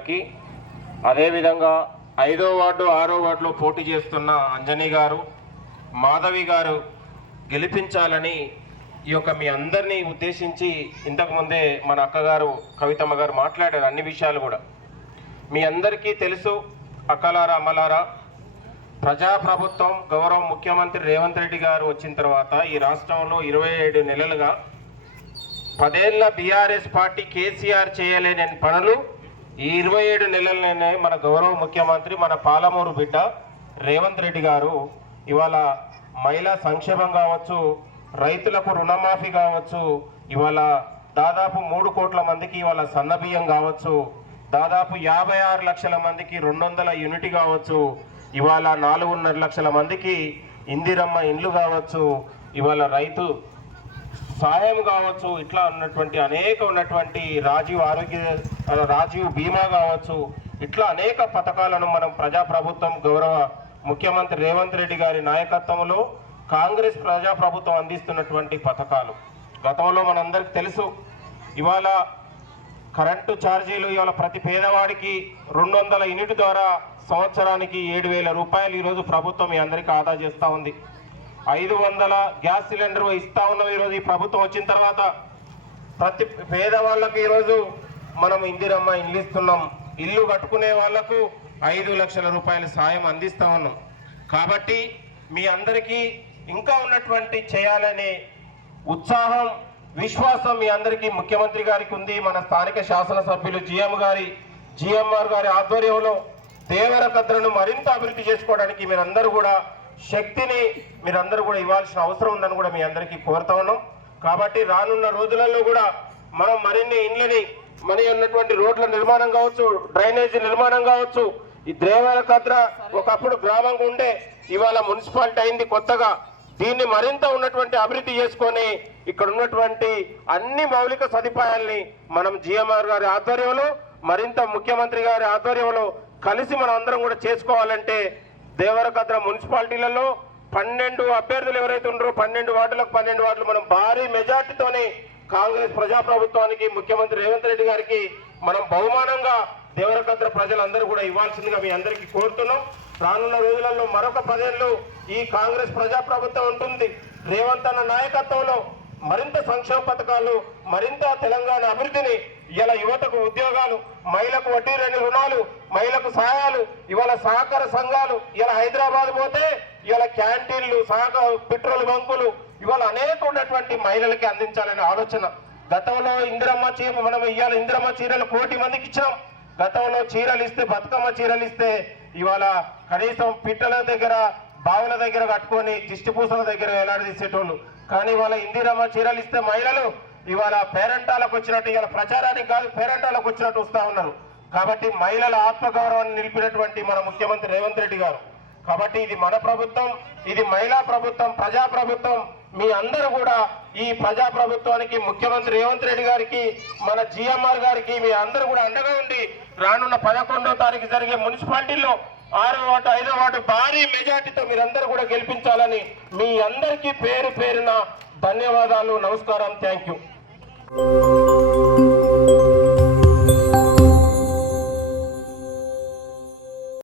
గారికి, అదేవిధంగా 5వ వార్డు 6వ వార్డులో పోటీ చేస్తున్న అంజనీ గారు, మాధవి గారు గెలిపించాలని ఈ యొక్క మీ అందరినీ ఉద్దేశించి ఇంతకుముందే మన అక్కగారు కవితమ్మ గారు మాట్లాడారు. అన్ని విషయాలు కూడా మీ అందరికీ తెలుసు. అక్కలారా అమ్మలారా, ప్రజాప్రభుత్వం గౌరవ ముఖ్యమంత్రి రేవంత్ రెడ్డి గారు వచ్చిన తర్వాత ఈ రాష్ట్రంలో 27 నెలలుగా 10 ఏళ్ల బీఆర్ఎస్ పార్టీ కేసీఆర్ చేయలేని పనులు ఈ 27 నెలలనే మన గౌరవ ముఖ్యమంత్రి మన పాలమూరు బిడ్డ రేవంత్ రెడ్డి గారు ఇవాళ మహిళా సంక్షేమం కావచ్చు, రైతులకు రుణమాఫీ కావచ్చు, ఇవాళ దాదాపు 3 కోట్ల మందికి ఇవాళ సన్నబియ్యం కావచ్చు, దాదాపు 56 లక్షల మందికి 200 యూనిట్ కావచ్చు, ఇవాళ 4.5 లక్షల మందికి ఇందిరమ్మ ఇండ్లు కావచ్చు, ఇవాళ రైతు సాయం కావచ్చు, ఇట్లా ఉన్నటువంటి రాజీవ్ బీమా కావచ్చు, ఇట్లా అనేక పథకాలను మనం ప్రజాప్రభుత్వం గౌరవ ముఖ్యమంత్రి రేవంత్ రెడ్డి గారి నాయకత్వంలో కాంగ్రెస్ ప్రజాప్రభుత్వం అందిస్తున్నటువంటి పథకాలు. గతంలో మనందరికీ తెలుసు, ఇవాళ కరెంటు ఛార్జీలు ఇవాళ ప్రతి పేదవాడికి 200 యూనిట్ ద్వారా సంవత్సరానికి 7,000 రూపాయలు ఈరోజు ప్రభుత్వం మీ అందరికీ ఆదా చేస్తూ ఉంది. 500 గ్యాస్ సిలిండర్ ఇస్తా ఉన్నాం. ఈరోజు ఈ ప్రభుత్వం వచ్చిన తర్వాత ప్రతి పేదవాళ్ళకు ఈరోజు మనం ఇందిరమ్మ ఇల్లు ఇస్తున్నాం. ఇల్లు కట్టుకునే వాళ్లకు 5 లక్షల రూపాయల సాయం అందిస్తా ఉన్నాం. కాబట్టి మీ అందరికీ ఇంకా ఉన్నటువంటి చేయాలనే ఉత్సాహం, విశ్వాసం మీ అందరికీ ముఖ్యమంత్రి గారికి ఉంది. మన స్థానిక శాసనసభ్యులు జిఎంఆర్ గారి ఆధ్వర్యంలో దేవరకద్రను మరింత అభివృద్ధి చేసుకోవడానికి మీరందరూ కూడా శక్తిని మీరందరూ కూడా ఇవ్వాల్సిన అవసరం ఉందని కూడా మీ అందరికీ కోరుతా ఉన్నాం. కాబట్టి రానున్న రోజులలో కూడా మనం మరిన్ని ఇండ్లని, మరి ఉన్నటువంటి రోడ్ల నిర్మాణం కావచ్చు, డ్రైనేజీ నిర్మాణం కావచ్చు, ఈ దేవరకద్ర ఒకప్పుడు గ్రామంగా ఉండే ఇవాళ మున్సిపాలిటీ అయింది కొత్తగా. దీన్ని మరింత ఉన్నటువంటి అభివృద్ధి చేసుకొని ఇక్కడ ఉన్నటువంటి అన్ని మౌలిక సదుపాయాల్ని మనం జిఎంఆర్ గారి ఆధ్వర్యంలో, మరింత ముఖ్యమంత్రి గారి ఆధ్వర్యంలో కలిసి మనం అందరం కూడా చేసుకోవాలంటే దేవరకద్ర మున్సిపాలిటీలలో 12 అభ్యర్థులు ఎవరైతే ఉన్నారో 12 వార్డులకు 12 వార్డులు మనం భారీ మెజార్టీతోనే కాంగ్రెస్ ప్రజాప్రభుత్వానికి ముఖ్యమంత్రి రేవంత్ రెడ్డి గారికి మనం బహుమానంగా దేవరకద్ర ప్రజలందరూ కూడా ఇవ్వాల్సిందిగా మీ అందరికీ కోరుతున్నాం. రానున్న రోజులలో మరొక 10 ఏళ్ళు ఈ కాంగ్రెస్ ప్రజాప్రభుత్వం ఉంటుంది. రేవంత్ అన్న నాయకత్వంలో మరింత సంక్షేమ పథకాలు, మరింత తెలంగాణ అభివృద్ధిని, ఇలా యువతకు ఉద్యోగాలు, మహిళలకు వడ్డీ లేని రుణాలు, మహిళలకు సహాయాలు, ఇవాళ సహకార సంఘాలు, ఇలా హైదరాబాద్ పోతే ఇవాళ క్యాంటీన్లు, పెట్రోల్ బంకులు ఇవాళ అనేక ఉన్నటువంటి మహిళలకి అందించాలనే ఆలోచన. గతంలో మనం ఇవాళ ఇందిరమ్మ చీరలు 1 కోటి మందికి ఇచ్చినాం. గతంలో చీరలు ఇస్తే, బతుకమ్మ చీరలు ఇస్తే ఇవాళ కనీసం పిట్టల దగ్గర, బావుల దగ్గర కట్టుకొని దిష్టి పూసల దగ్గర వేలాడదీసేటోళ్ళు. కానీ ఇవాళ ఇందిరమ్మ చీరలు ఇస్తే మహిళలు ఇవాళ పేరెంటాలకు వచ్చినట్టు, ఇవాళ ప్రచారానికి కాదు పేరెంటాలకు వచ్చినట్టు వస్తూ ఉన్నారు. కాబట్టి మహిళల ఆత్మగౌరవాన్ని నిలిపినటువంటి మన ముఖ్యమంత్రి రేవంత్ రెడ్డి గారు. కాబట్టి ఇది మన ప్రభుత్వం, ఇది మహిళా ప్రభుత్వం, ప్రజాప్రభుత్వం. మీ అందరూ కూడా ఈ ప్రజాప్రభుత్వానికి, ముఖ్యమంత్రి రేవంత్ రెడ్డి గారికి, మన జిఎంఆర్ గారికి మీ అందరూ కూడా అండగా ఉండి రానున్న 11వ తారీఖు జరిగే మున్సిపాలిటీల్లో 6వ వార్డు 5వ వార్డు భారీ మెజార్టీతో మీరందరూ కూడా గెలిపించాలని మీ అందరికీ పేరు పేరున ధన్యవాదాలు. నమస్కారం. Thank you.